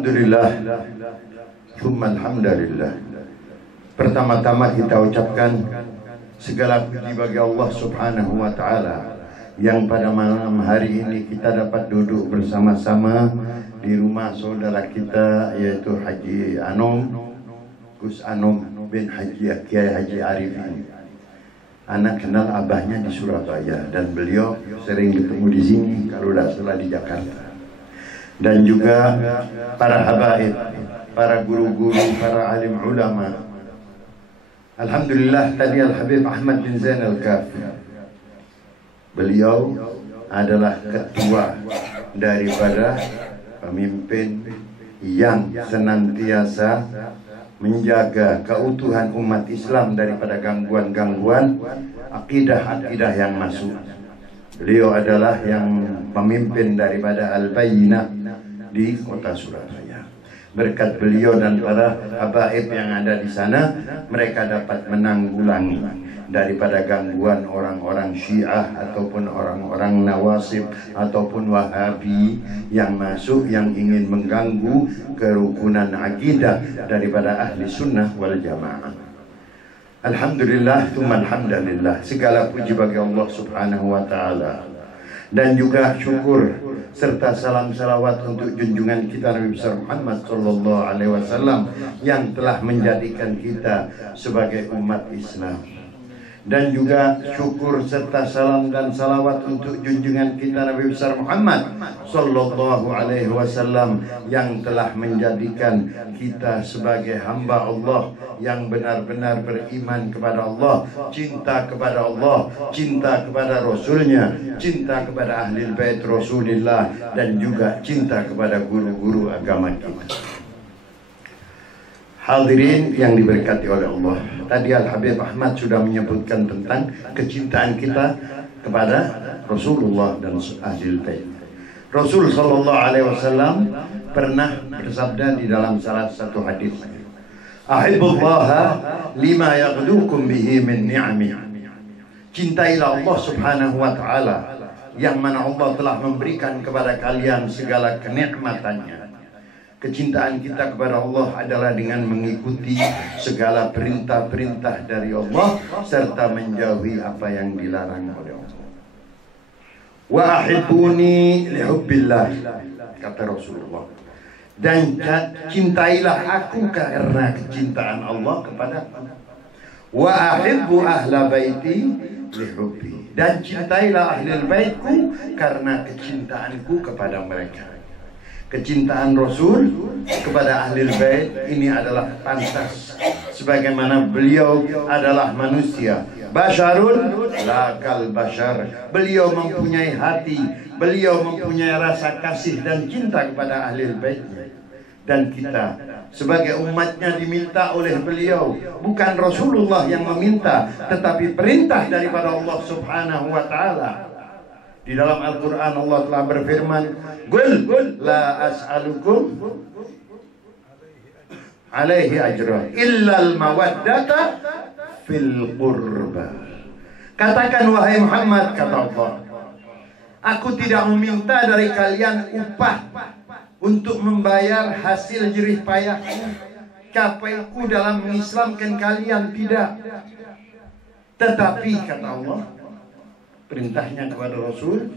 Alhamdulillah, tsumma alhamdulillah. Pertama-tama kita ucapkan segala puji bagi Allah Subhanahu wa taala yang pada malam hari ini kita dapat duduk bersama-sama di rumah saudara kita, yaitu Haji Anom, Gus Anom bin Kiai Haji Arifin. Anak kenal abahnya di Surabaya dan beliau sering ketemu di sini kalau tidak salah di Jakarta. Dan juga para habaib, para guru-guru, para alim ulama. Alhamdulillah, tadi Al-Habib Ahmad bin Zain Al-Kafi, beliau adalah ketua daripada pemimpin yang senantiasa menjaga keutuhan umat Islam daripada gangguan-gangguan akidah-akidah yang masuk. Beliau adalah yang pemimpin daripada Al-Bayyinah di kota Surabaya. Berkat beliau dan para habaib yang ada di sana, mereka dapat menanggulangi daripada gangguan orang-orang Syiah ataupun orang-orang Nawasib ataupun Wahabi yang masuk, yang ingin mengganggu kerukunan akidah daripada ahli sunnah wal jamaah. Alhamdulillah, tsumma alhamdulillah. Segala puji bagi Allah Subhanahu wa taala. Dan juga syukur serta salam salawat untuk junjungan kita Nabi besar Muhammad sallallahu alaihi wasallam yang telah menjadikan kita sebagai umat Islam. Dan juga syukur serta salam dan salawat untuk junjungan kita Nabi besar Muhammad sallallahu alaihi wasallam yang telah menjadikan kita sebagai hamba Allah yang benar-benar beriman kepada Allah, cinta kepada Allah, cinta kepada Rasulnya, cinta kepada ahli bait Rasulullah, dan juga cinta kepada guru-guru agama kita. Hadirin yang diberkati oleh Allah, tadi Al-Habib Ahmad sudah menyebutkan tentang kecintaan kita kepada Rasulullah dan ahli bait. Rasul sallallahu alaihi wasallam pernah bersabda di dalam salah satu hadis, "Ahibbullaha lima yaghdukum bihi min ni'ami." Cintailah Allah Subhanahu wa taala yang mana Allah telah memberikan kepada kalian segala kenikmatannya. Kecintaan kita kepada Allah adalah dengan mengikuti segala perintah-perintah dari Allah serta menjauhi apa yang dilarang oleh Allah. Wa ahibbuni lihubbillah, kata Rasulullah. Dan cintailah aku karena kecintaan Allah kepadaku. Wa ahibbu ahla baiti lihubbi. Dan cintailah ahli baitku karena kecintaanku kepada mereka. Kecintaan Rasul kepada ahli bait ini adalah pantas, sebagaimana beliau adalah manusia. Basyarun la kal basyar. Beliau mempunyai hati, beliau mempunyai rasa kasih dan cinta kepada ahli baitnya. Dan kita sebagai umatnya diminta oleh beliau, bukan Rasulullah yang meminta, tetapi perintah daripada Allah Subhanahu wa taala. Di dalam Al-Quran Allah telah berfirman, "Qul la as'alukum alaihi ajra illal mawaddata fil qurba." Katakan wahai Muhammad, kata Allah, aku tidak meminta dari kalian upah untuk membayar hasil jerih payahku, capaiku dalam mengislamkan kalian, tidak. Tetapi kata Allah, perintahnya kepada Rasul,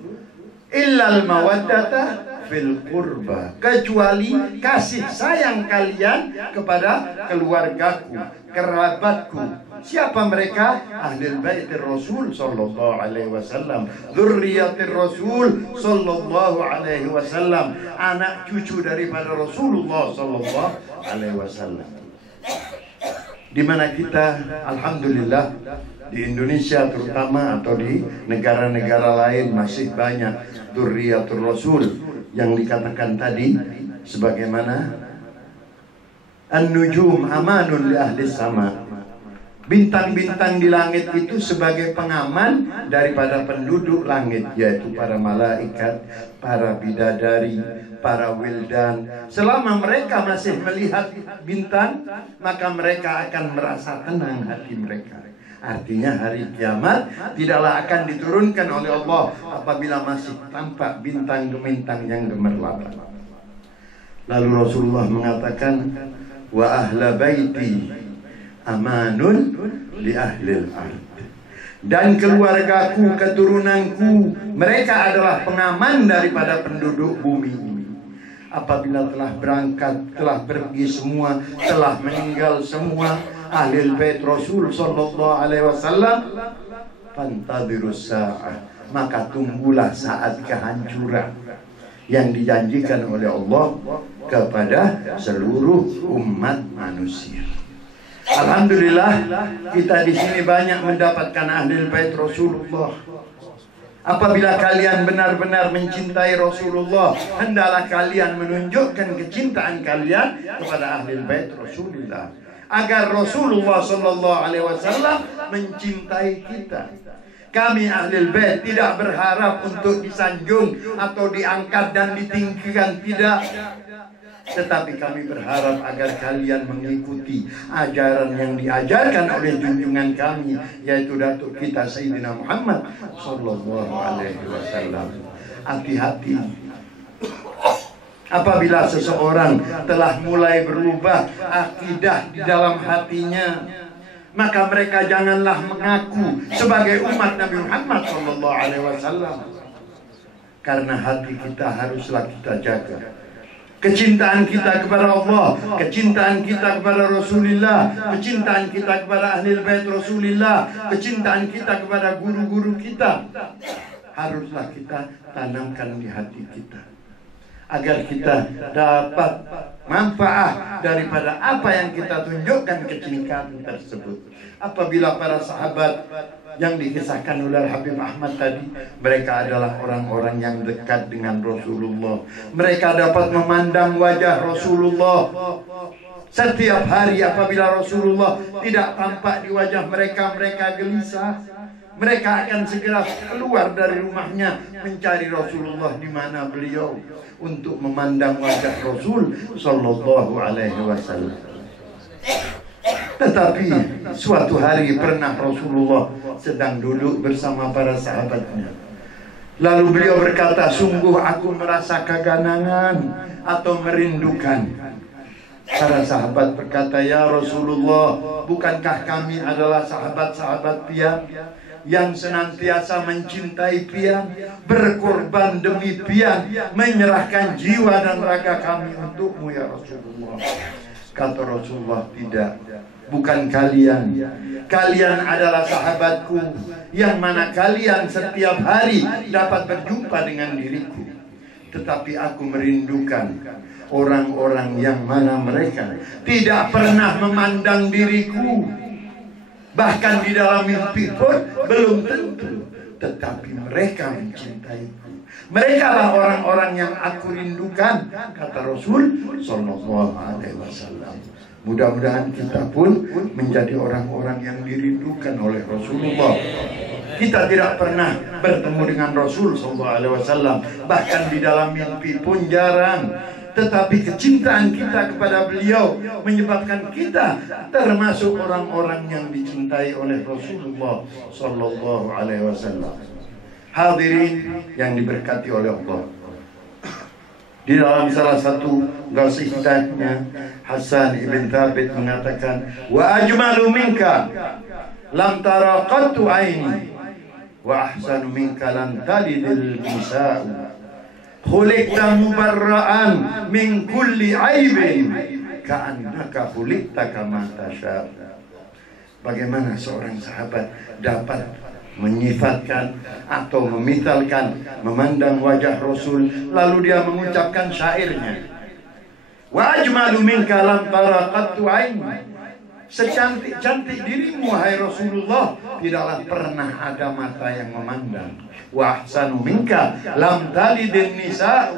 illal mawaddata fil qurba, kecuali kasih sayang kalian kepada keluargaku, kerabatku. Siapa mereka? Ahlul bait Rasul sallallahu alaihi wasallam, dzurriyyatir Rasul sallallahu alaihi wasallam, anak cucu daripada Rasulullah sallallahu alaihi wasallam. Di mana kita alhamdulillah di Indonesia terutama atau di negara-negara lain masih banyak dzurriyyatur Rasul yang dikatakan tadi, sebagaimana an-nujum amanun li ahli sama. Bintang-bintang di langit itu sebagai pengaman daripada penduduk langit, yaitu para malaikat, para bidadari, para wildan. Selama mereka masih melihat bintang, maka mereka akan merasa tenang hati mereka. Artinya hari kiamat tidaklah akan diturunkan oleh Allah apabila masih tampak bintang-bintang yang gemerlap. Lalu Rasulullah mengatakan, wa ahla baiti amanun li ahlil ard. Dan keluargaku, keturunanku, mereka adalah pengaman daripada penduduk bumi ini. Apabila telah berangkat, telah pergi semua, telah meninggal semua ahlul bait Rasul sallallahu alaihi wasallam, fantadhirus sa'ah, maka tunggulah saat kehancuran yang dijanjikan oleh Allah kepada seluruh umat manusia. Alhamdulillah, kita di sini banyak mendapatkan ahlul bait Rasulullah. Apabila kalian benar-benar mencintai Rasulullah, hendaklah kalian menunjukkan kecintaan kalian kepada ahlul bait Rasulullah, agar Rasulullah sallallahu alaihi wasallam mencintai kita. Kami ahlul bait tidak berharap untuk disanjung atau diangkat dan ditinggikan, tidak. Tetapi kami berharap agar kalian mengikuti ajaran yang diajarkan oleh junjungan kami, yaitu datuk kita Sayyidina Muhammad sallallahu alaihi wasallam. Hati-hati apabila seseorang telah mulai berubah akidah di dalam hatinya, maka mereka janganlah mengaku sebagai umat Nabi Muhammad sallallahu alaihi wasallam. Karena hati kita haruslah kita jaga. Kecintaan kita kepada Allah, kecintaan kita kepada Rasulullah, kecintaan kita kepada ahlul bait Rasulullah, kecintaan kita kepada guru-guru kita, haruslah kita tanamkan di hati kita, agar kita dapat manfaat daripada apa yang kita tunjukkan kecintaan tersebut. Apabila para sahabat yang dikisahkan oleh Habib Ahmad tadi, mereka adalah orang-orang yang dekat dengan Rasulullah. Mereka dapat memandang wajah Rasulullah setiap hari. Apabila Rasulullah tidak tampak di wajah mereka, mereka gelisah. Mereka akan segera keluar dari rumahnya mencari Rasulullah di mana beliau, untuk memandang wajah Rasul sallallahu alaihi wasallam. Tetapi suatu hari pernah Rasulullah sedang duduk bersama para sahabatnya. Lalu beliau berkata, sungguh aku merasa keganangan atau merindukan. Para sahabat berkata, ya Rasulullah, bukankah kami adalah sahabat-sahabat pian yang senantiasa mencintai pian, berkorban demi pian, menyerahkan jiwa dan raga kami untukmu ya Rasulullah. Kata Rasulullah, tidak, bukan kalian. Kalian adalah sahabatku, yang mana kalian setiap hari dapat berjumpa dengan diriku. Tetapi aku merindukan orang-orang yang mana mereka tidak pernah memandang diriku, bahkan di dalam mimpi pun belum tentu, tetapi mereka mencintaiku. Mereka lah orang-orang yang aku rindukan, kata Rasul sallallahu alaihi wasallam. Mudah-mudahan kita pun menjadi orang-orang yang dirindukan oleh Rasulullah. Kita tidak pernah bertemu dengan Rasul sallallahu alaihi wasallam, bahkan di dalam mimpi pun jarang. Tetapi kecintaan kita kepada beliau menyebabkan kita termasuk orang-orang yang dicintai oleh Rasulullah sallallahu alaihi wasallam. Hadirin yang diberkati oleh Allah, di dalam salah satu qasidah-Nya Hasan ibn Thabit mengatakan, wa ajmalu minka lam tara qattu aini wa ahsanu minka lam talidil nisa'u khuliqta mubarra'an min kulli aibin ka'annaka khuliqta kama tasha'. Bagaimana seorang sahabat dapat menyifatkan atau memisalkan, memandang wajah Rasul, lalu dia mengucapkan syairnya, wa ajmalu minka lam tara qattu aini, secantik-cantik dirimu hai Rasulullah tidaklah pernah ada mata yang memandang. Wa ahsanu minka lam talidin nisa'u,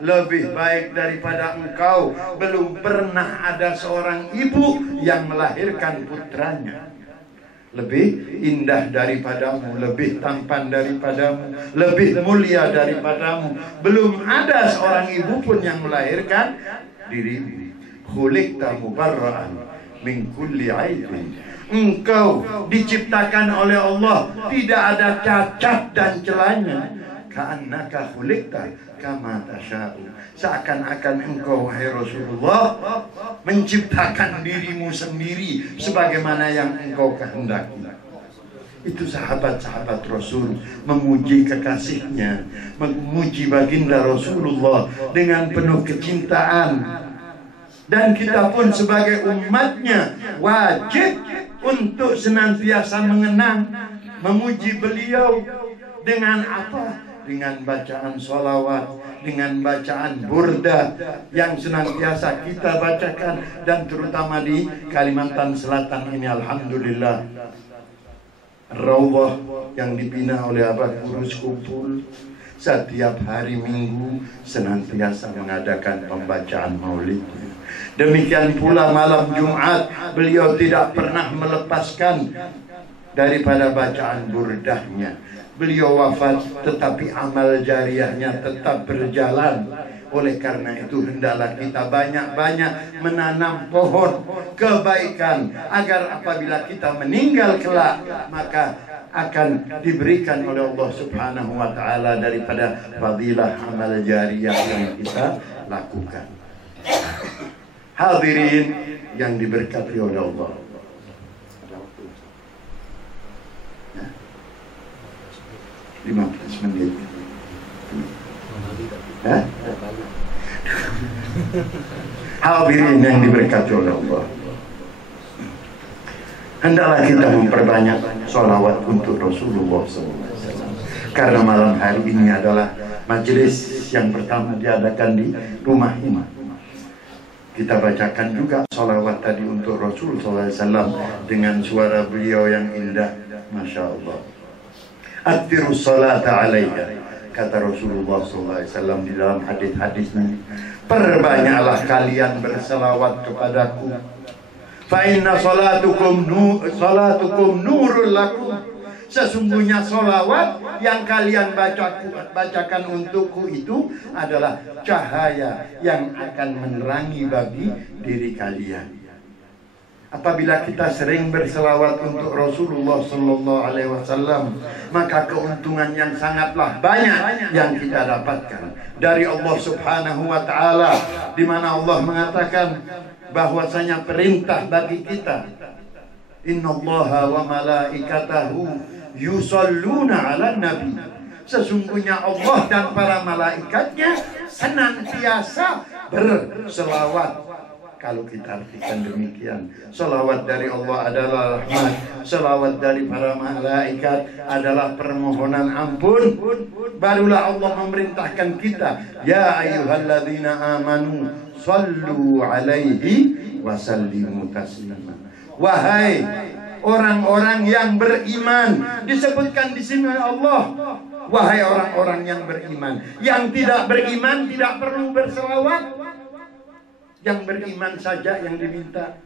lebih baik daripada engkau belum pernah ada seorang ibu yang melahirkan putranya. Lebih indah daripadamu, lebih tampan daripadamu, lebih mulia daripadamu, belum ada seorang ibu pun yang melahirkan dirimu. Khuliqta mubarra'an min kulli aibin, engkau diciptakan oleh Allah tidak ada cacat dan celanya, ka'annaka khuliqta kama tasha'u. Seakan-akan engkau wahai Rasulullah menciptakan dirimu sendiri sebagaimana yang engkau kehendaki. Itu sahabat-sahabat Rasul memuji kekasihnya, memuji baginda Rasulullah dengan penuh kecintaan. Dan kita pun sebagai umatnya wajib untuk senantiasa mengenang, memuji beliau dengan apa? Dengan bacaan sholawat, dengan bacaan burda yang senantiasa kita bacakan. Dan terutama di Kalimantan Selatan ini, alhamdulillah, Rawah yang dibina oleh Abah Kurus Kumpul setiap hari Minggu senantiasa mengadakan pembacaan maulidnya. Demikian pula malam Jumat beliau tidak pernah melepaskan daripada bacaan burdahnya. Beliau wafat tetapi amal jariahnya tetap berjalan. Oleh karena itu hendaklah kita banyak-banyak menanam pohon kebaikan agar apabila kita meninggal kelak maka akan diberikan oleh Allah Subhanahu wa taala daripada fadilah amal jariah yang kita lakukan. Hadirin yang diberkati oleh Allah. 15 menit. Hadirin yang diberkati oleh Allah, hendaklah kita memperbanyak sholawat untuk Rasulullah SAW. Karena malam hari ini adalah majelis yang pertama diadakan di rumah ini. Kita bacakan juga sholawat tadi untuk Rasul SAW dengan suara beliau yang indah, Masya Allah. Aktirus salata alaika, kata Rasulullah SAW di dalam hadis-hadisnya, perbanyaklah kalian berselawat kepadaku. Fa inna salatukum nurul lakum. Sesungguhnya solawat yang kalian bacakan untukku itu adalah cahaya yang akan menerangi bagi diri kalian. Apabila kita sering berselawat untuk Rasulullah Sallallahu Alaihi Wasallam, maka keuntungan yang sangatlah banyak yang kita dapatkan dari Allah Subhanahu Wa Taala, di mana Allah mengatakan bahwasanya perintah bagi kita, Innallaha wa malaikatahu yusalluna 'alan nabi. Sesungguhnya Allah dan para malaikatnya senantiasa berselawat. Kalau kita artikan demikian, selawat dari Allah adalah rahmat, selawat dari para malaikat adalah permohonan ampun. Barulah Allah memerintahkan kita, ya ayyuhalladzina amanu sallu alaihi wasallimu taslima. Wahai orang-orang yang beriman, disebutkan di sini Allah. Wahai orang-orang yang beriman, yang tidak beriman tidak perlu berselawat. Yang beriman saja yang diminta.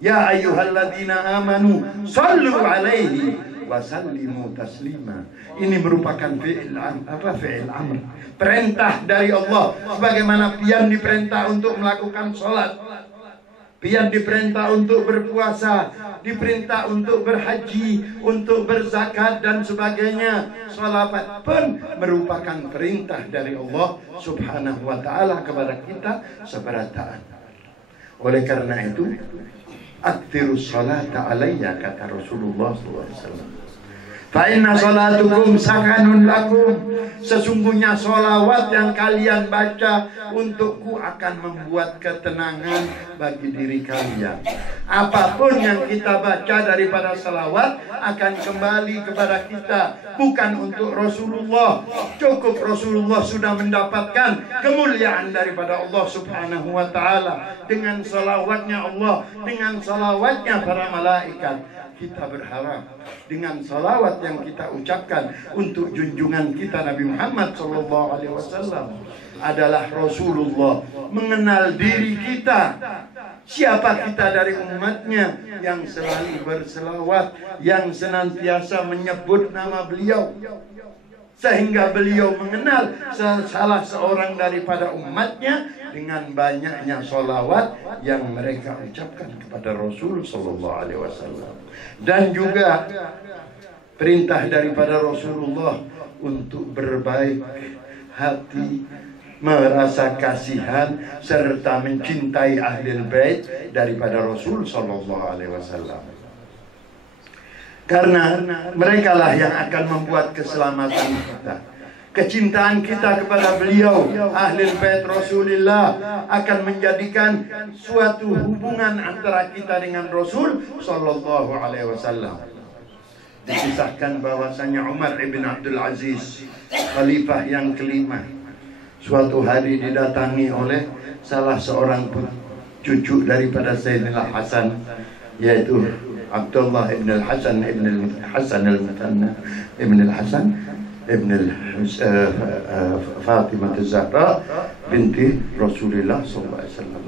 Ya ayyuhalladzina amanu sallu alaihi wasallimu taslima. Ini merupakan fi'il amr, perintah dari Allah. Sebagaimana pian diperintah untuk melakukan sholat, pian diperintah untuk berpuasa, diperintah untuk berhaji, untuk berzakat dan sebagainya. Sholawat pun merupakan perintah dari Allah Subhanahu wa ta'ala kepada kita seberataan. Oleh karena itu, aktirus salata alayya, kata Rasulullah SAW. Fa inna salatukum sakanun lakum. Sesungguhnya solawat yang kalian baca untukku akan membuat ketenangan bagi diri kalian. Apapun yang kita baca daripada salawat akan kembali kepada kita, bukan untuk Rasulullah. Cukup Rasulullah sudah mendapatkan kemuliaan daripada Allah Subhanahu wa ta'ala. Dengan salawatnya Allah, dengan salawatnya para malaikat. Kita berharap dengan salawat yang kita ucapkan untuk junjungan kita Nabi Muhammad SAW adalah Rasulullah mengenal diri kita, siapa kita dari umatnya, yang selalu berselawat, yang senantiasa menyebut nama beliau, sehingga beliau mengenal salah seorang daripada umatnya dengan banyaknya sholawat yang mereka ucapkan kepada Rasul Sallallahu Alaihi Wasallam. Dan juga perintah daripada Rasulullah untuk berbaik hati, merasa kasihan serta mencintai ahlul bait daripada Rasul sallallahu alaihi wasallam. Karena mereka lah yang akan membuat keselamatan kita. Kecintaan kita kepada beliau, ahlul bait Rasulullah, akan menjadikan suatu hubungan antara kita dengan Rasul sallallahu alaihi wasallam. Dikisahkan bahwasanya Umar ibn Abdul Aziz, khalifah yang kelima, suatu hari didatangi oleh salah seorang cucu daripada Sayyidina Hasan, yaitu Abdullah ibn al-Hasan ibn al-Hasan al-Muthanna ibn al-Hasan ibn Fatimah az-Zahra binti Rasulullah sallallahu alaihi wasallam.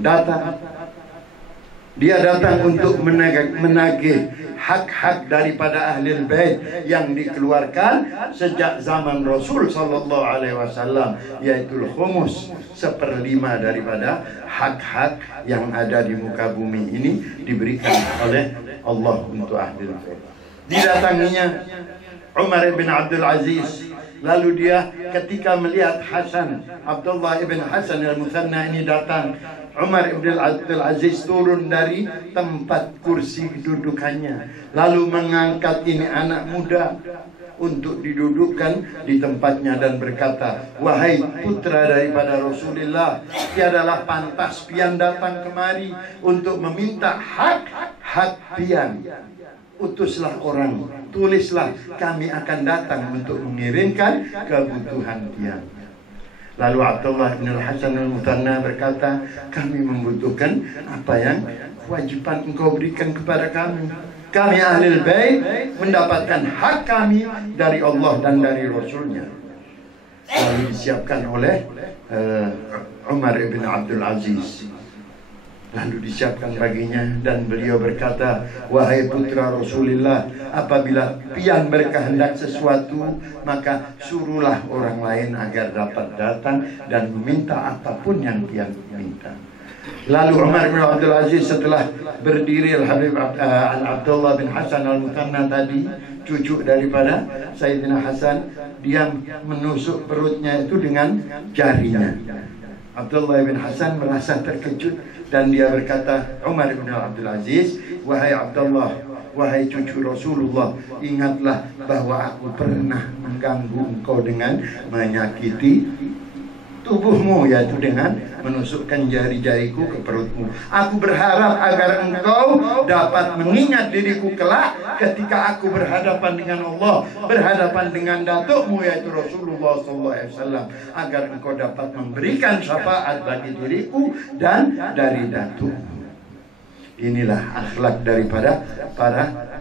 Dia datang untuk menagih hak-hak daripada ahlul bait yang dikeluarkan sejak zaman Rasul sallallahu alaihi wasallam, yaitu khumus, 1/5 daripada hak-hak yang ada di muka bumi ini diberikan oleh Allah untuk ahlul bait. Didatanginya Umar bin Abdul Aziz, lalu dia ketika melihat Hasan, Abdullah ibn Hasan al-Muthanna ini datang, Umar ibn Abdul Aziz turun dari tempat kursi dudukannya, lalu mengangkat ini anak muda untuk didudukkan di tempatnya dan berkata, wahai putra daripada Rasulullah, tiadalah pantas pian datang kemari untuk meminta hak pian. Utuslah orang, tulislah, kami akan datang untuk mengirimkan kebutuhan pian. Lalu Abdullah bin Hasan al-Muthanna berkata, kami membutuhkan apa yang kewajiban engkau berikan kepada kami. Kami ahlul bait mendapatkan hak kami dari Allah dan dari Rasulnya. Lalu disiapkan oleh Umar bin Abdul Aziz. Lalu disiapkan baginya dan beliau berkata, wahai putra Rasulullah, apabila pian berkehendak sesuatu, maka suruhlah orang lain agar dapat datang dan meminta apapun yang pian minta. Lalu Umar bin Abdul Aziz setelah berdiri Al-Habib Abdullah bin Hasan al-Muthanna tadi, cucu daripada Sayyidina Hasan, dia menusuk perutnya itu dengan jarinya. Abdullah bin Hasan merasa terkejut dan dia berkata, Umar bin Abdul Aziz, wahai Abdullah, wahai cucu Rasulullah, ingatlah bahwa aku pernah mengganggu engkau dengan menyakiti tubuhmu, yaitu dengan menusukkan jari-jariku ke perutmu. Aku berharap agar engkau dapat mengingat diriku kelak ketika aku berhadapan dengan Allah, berhadapan dengan datukmu yaitu Rasulullah SAW, agar engkau dapat memberikan syafaat bagi diriku dan dari datukmu. Inilah akhlak daripada para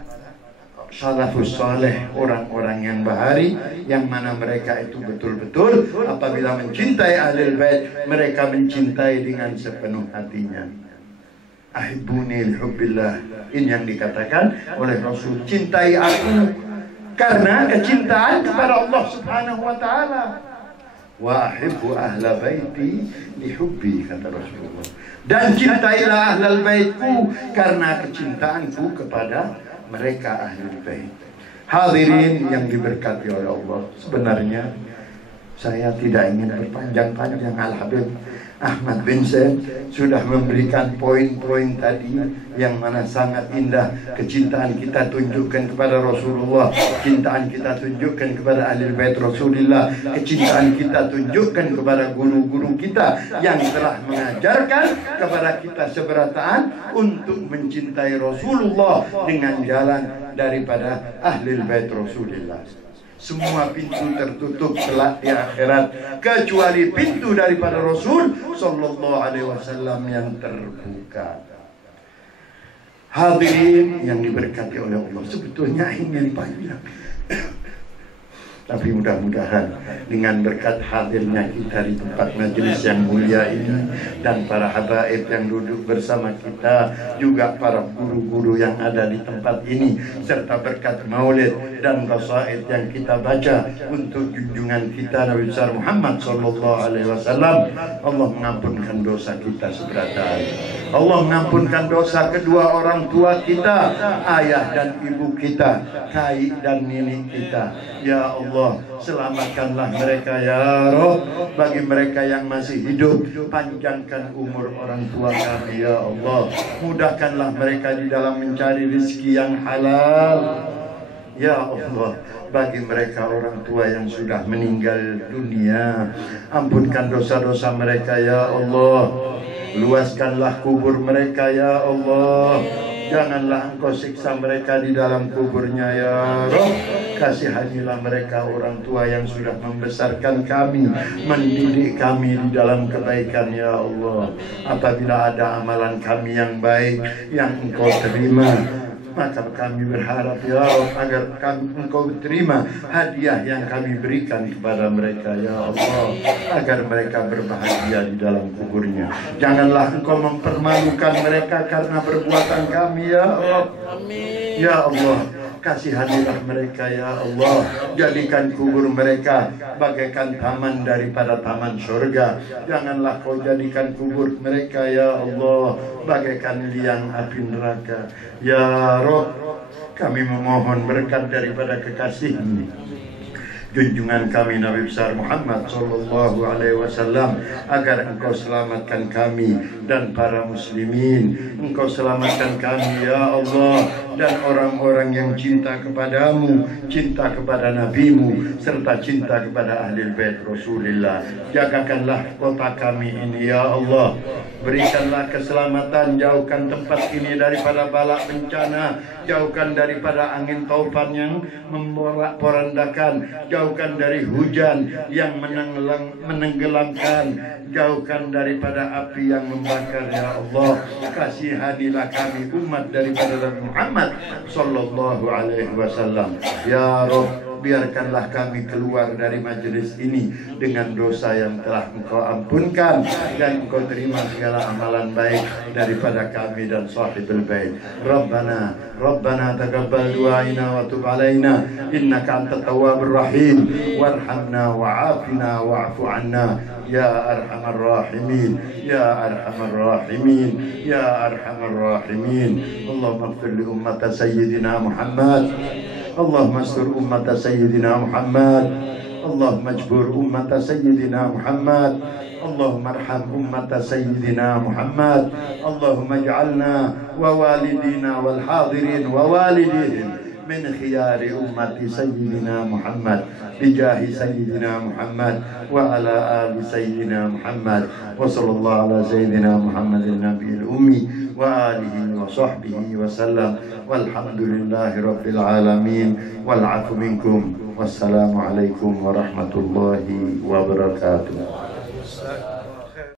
salafus saleh, orang-orang yang bahari, yang mana mereka itu betul-betul apabila mencintai ahlul bait, mereka mencintai dengan sepenuh hatinya. Ahibbuni lihubbillah, ini yang dikatakan oleh Rasul, cintai aku karena kecintaan kepada Allah Subhanahu wa taala. Wa ahibbu ahla baiti lihubbi, kata Rasulullah. Dan cintailah ahlul baitku karena kecintaanku kepada mereka ahlul bait. Hadirin yang diberkati oleh Allah, sebenarnya saya tidak ingin berpanjang-panjang. Al-Habib Ahmad bin Zaid sudah memberikan poin-poin tadi yang mana sangat indah. Kecintaan kita tunjukkan kepada Rasulullah, kecintaan kita tunjukkan kepada ahlul bait Rasulullah, kecintaan kita tunjukkan kepada guru-guru kita yang telah mengajarkan kepada kita seberataan untuk mencintai Rasulullah dengan jalan daripada ahlul bait Rasulullah. Semua pintu tertutup kelak di akhirat kecuali pintu daripada Rasul sallallahu alaihi wasallam yang terbuka. Hadirin yang diberkati oleh Allah, sebetulnya ingin panjang, tapi mudah-mudahan dengan berkat hadirnya kita di tempat majelis yang mulia ini, dan para habaib yang duduk bersama kita, juga para guru-guru yang ada di tempat ini, serta berkat maulid dan qasaid yang kita baca untuk junjungan kita Nabi besar Muhammad sallallahu alaihi wasallam, Allah mengampunkan dosa kita seberat-beratnya. Allah mengampunkan dosa kedua orang tua kita, ayah dan ibu kita, kakek dan nenek kita. Ya Allah, selamatkanlah mereka ya Rabb. Bagi mereka yang masih hidup, panjangkan umur orang tua kami ya Allah. Mudahkanlah mereka di dalam mencari rezeki yang halal. Ya Allah, bagi mereka orang tua yang sudah meninggal dunia, ampunkan dosa-dosa mereka ya Allah. Luaskanlah kubur mereka ya Allah. Janganlah Engkau siksa mereka di dalam kuburnya ya Rabb. Kasihanilah mereka orang tua yang sudah membesarkan kami, mendidik kami di dalam kebaikan ya Allah. Apabila ada amalan kami yang baik yang Engkau terima, maka kami berharap ya Allah agar Engkau terima hadiah yang kami berikan kepada mereka ya Allah, agar mereka berbahagia di dalam kuburnya. Janganlah Engkau mempermalukan mereka karena perbuatan kami ya Allah. Ya Allah, kasihanilah mereka ya Allah. Jadikan kubur mereka bagaikan taman daripada taman surga. Janganlah Kau jadikan kubur mereka ya Allah bagaikan liang api neraka. Ya Rabb, kami memohon berkat daripada kekasih-Mu, junjungan kami Nabi besar Muhammad sallallahu alaihi wasallam, agar Engkau selamatkan kami dan para muslimin. Engkau selamatkan kami ya Allah dan orang-orang yang cinta kepadamu, cinta kepada Nabi-Mu, serta cinta kepada ahli bait Rasulullah. Jagakanlah kota kami ini ya Allah. Berikanlah keselamatan, jauhkan tempat ini daripada bala bencana, jauhkan daripada angin taufan yang memporak-porandakan, jauhkan dari hujan yang menenggelamkan, jauhkan daripada api yang membakar ya Allah. Kasihanilah kami umat daripada Nabi Muhammad sallallahu alaihi wasallam. Ya Rabb, biarkanlah kami keluar dari majelis ini dengan dosa yang telah Engkau ampunkan, dan Engkau terima segala amalan baik daripada kami dan sahibul bait. Rabbana taqabbal du'aina wa tub alaina innaka antat tawwabur rahim warhamna wa'afina wa'fu 'anna ya arhamar rahimin ya arhamar rahimin ya arhamar rahimin. Allahumma ighfir li ummati sayyidina Muhammad. اللهم استر أمة سيدنا محمد. اللهم اجبر أمة سيدنا محمد. اللهم ارحم أمة سيدنا محمد. اللهم اجعلنا ووالدينا والحاضرين ووالديهم من خيار أمة سيدنا محمد بجاه سيدنا محمد وعلى آل سيدنا محمد وصلى الله على سيدنا محمد النبي الأمي وآله وصحبه وسلم والحمد لله رب العالمين والعفو منكم والسلام عليكم ورحمة الله وبركاته.